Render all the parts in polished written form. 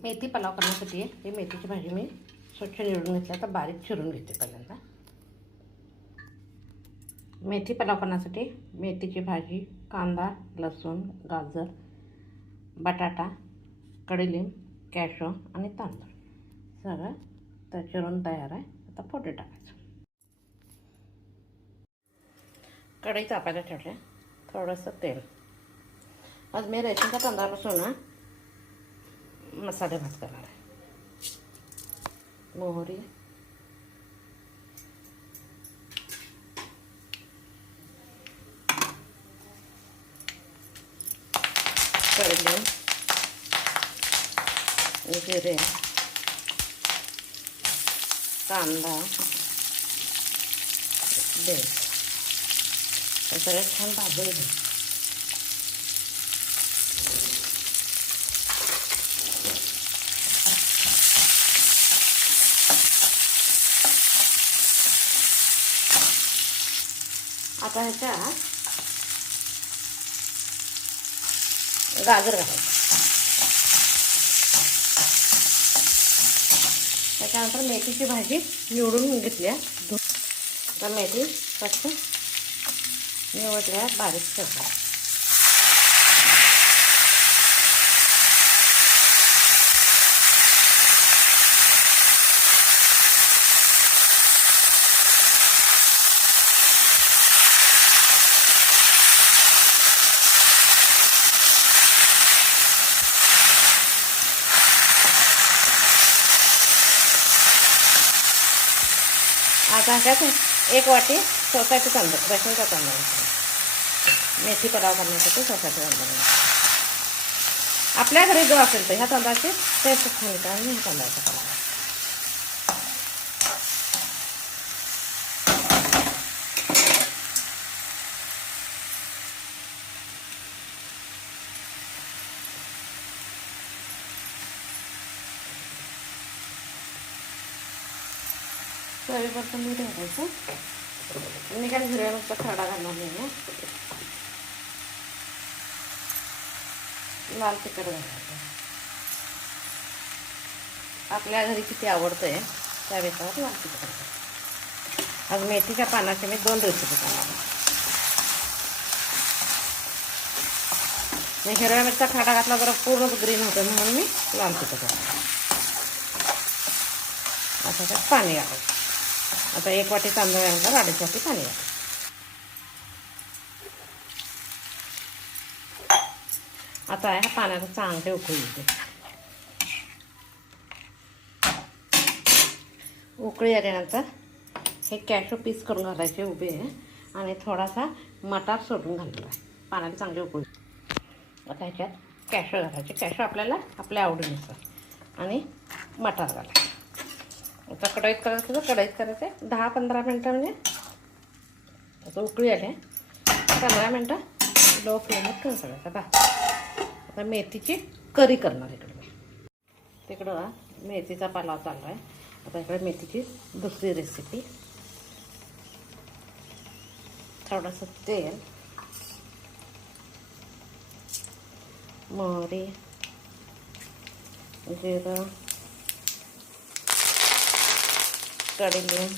मेथी पुलाव करण्यासाठी ही मेथीची भाजी मी स्वच्छ निवडून घेतली. आता बारीक चिरून घेते पहिल्यांदा. मेथी पुलाव करण्यासाठी मेथीची भाजी, कांदा, लसूण, गाजर, बटाटा, कढीलिंब, कॅशो आणि तांदूळ सगळं तर चिरून तयार आहे. आता फोडणी टाकायचं. कढई तापायला ठेवले. थोडंसं तेल. आज मी रेशनच्या तांदळापासून ना मसाले भात करणार आहे. मोहरी, कढीलिंब, जिरे, कांदा, बेल हे सगळं छान भाजून घे. आता ह्याच्यात गाजर घालायचं. त्याच्यानंतर मेथीची भाजी निवडून घेतल्या. आता मेथी स्वच्छ निवडल्या बारीक करतो. आता ह्याच्यात 1 वाटी सोसायटी तांदूळ, रेशनचा तांदूळ, मेथी पुलाव करण्यासाठी सोसायटी तांदूळ. आपल्या घरी जो असेल तर ह्या तांदळाची टेस्ट छान येते आणि ह्या तांदळाचा पुलाव. चवीपुरतं मीठ घालायचं. मी काय हिरव्या मिरचा खरडा घालणार नाही आहे. लाल तिखट घालायचं. आपल्या घरी किती आवडतंय त्या वेळेवर लाल तिखट घालायचं. आज मेथीच्या पानाचे मी 2 रेसिपी करणार. मी हिरव्या मिरचा खरडा घातला जरा पूर्णच ग्रीन होतं म्हणून मी लाल तिखट घालते. आता त्यात पाणी घालायचं. आता 1 वाटी तांदूळ घालणार, 2.5 वाटी पाणी घालायचं. आता ह्या पाण्याला चांगले उकळी येते. उकळी आल्यानंतर हे कॅशो पीस करून घालायचे उभे आणि थोडासा मटार सोडून घालणार आहे. पाण्याला चांगली उकळी. आता ह्याच्यात कॅशो घालायचे. कॅशो आपल्याला आपल्या आवडीनुसार आणि मटार घालायचे. आता कढईत करायचं तर कढईत करायचं 10-15 मिनटं म्हणजे आता उकळी आली 15 मिनटं लो फ्लेमवर ठेवून करायचं. आता मेथीची करी करणार इकडे मी. तिकडं मेथीचा पुलाव चालू आहे. आता इकडे मेथीची दुसरी रेसिपी. थोडंसं तेल, मोहरी, जिरं, कढीलिंब,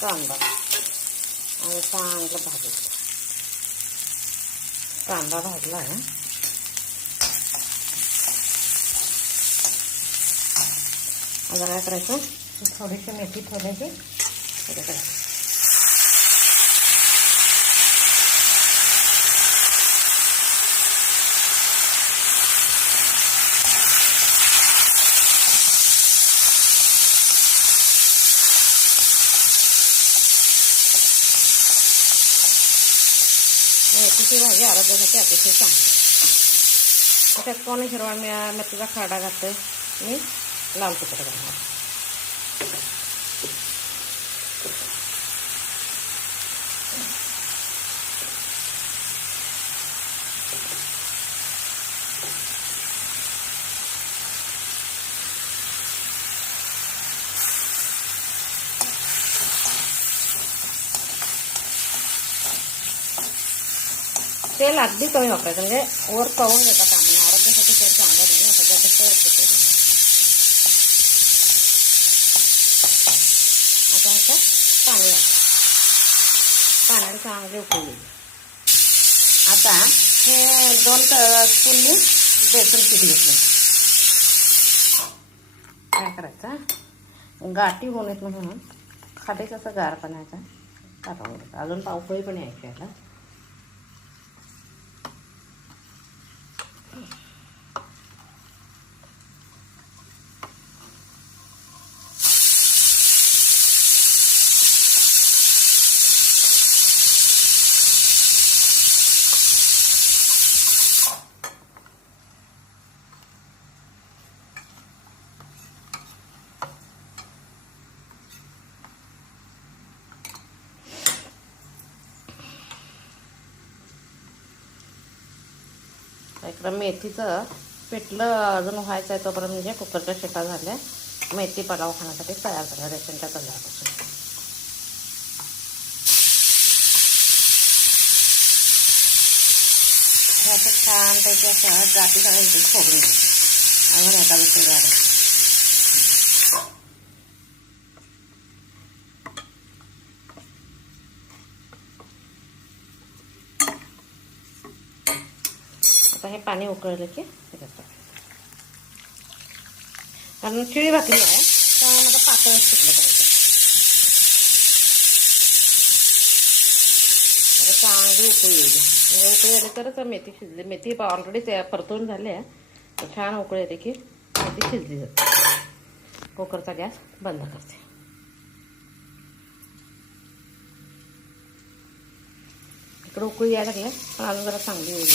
कांदा आणि चांगलं भाजायचं. कांदा भाजला आहे. आता काय करायचं, थोडीशी मेथी ठेवायची. मेथीची भाजी आरोग्यासाठी अतिशय चांगली. त्याच्यात कोण हिरवा मेथीचा खरडा घालतोय, मी लाल तिखट घालणार. तेल अगदी कमी वापरायचं म्हणजे वर तळून देता कामा नये. आरोग्यासाठी तेल चांगलं नाही. अर्ध्यापेक्षा उकळी. आता ह्याच्यात पाणी घाल. पाण्याने चांगले उकळी. आता हे 2 स्पूननी बेसन पीठ घेतलं. काय करायचं, गाठी होऊ नयेत म्हणून खाली कसं गार पाण्याचा टाकावं. अजून पावकळी पण यायची याला. इकडं मेथीचं पिठलं अजून व्हायचं आहे तोपर्यंत म्हणजे कुकरच्या शिट्या झाल्या. मेथी पलाव खाण्यासाठी तयार झाल्या रेशनच्या तांदळापासून. हे असं छानपैकी असं गाठी करायची फोडून घ्यायची. अजून एका दुसरी गाडी आता हे पाणी उकळलं की त्याच्यात कारण शिळी भाकरी आहे त्यामुळे आता पातळच पिठलं करायचं. आता चांगली उकळी येईल. म्हणजे उकळी आली तरच मेथी शिजली. मेथी ऑलरेडी त्या परतून झाली आहे तर छान उकळी येते की मेथी शिजली जाते. कुकरचा गॅस बंद करते. इकडे उकळी यायला लागल्या पण अजून जरा चांगली होईल.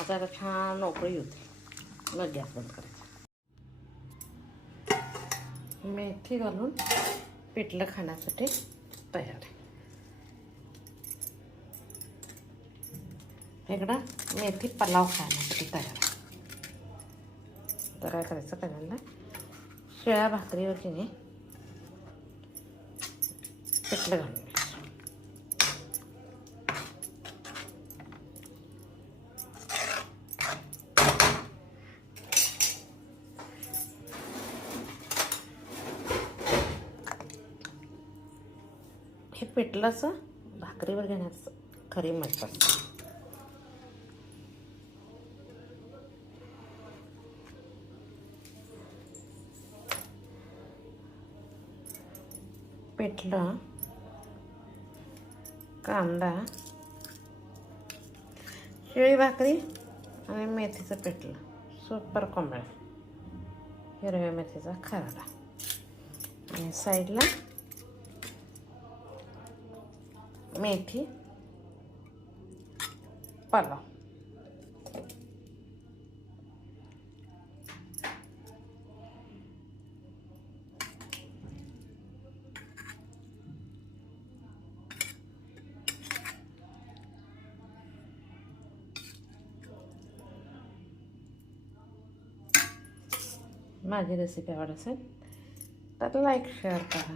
आता छान उकळी होते मग गॅस बंद करायचा. मेथी घालून पिठलं खाण्यासाठी तयार आहे. इकडं मेथी पलाव खाण्यासाठी तयार आहे. तर काय करायचं पहिल्यांदा शिळ्या भाकरीवर की नाही पिठलं घालून हे पिठलाचं भाकरीवर घेण्याचं खरी मजा. पिठलं, कांदा, शिळी भाकरी आणि मेथीचं पिठलं सुपर कॉम्बो. हिरव्या मेथीचा खरडा आणि साईडला मेथी पलाव. माझी रेसिपी आवडत असेल तर लाईक शेअर करा.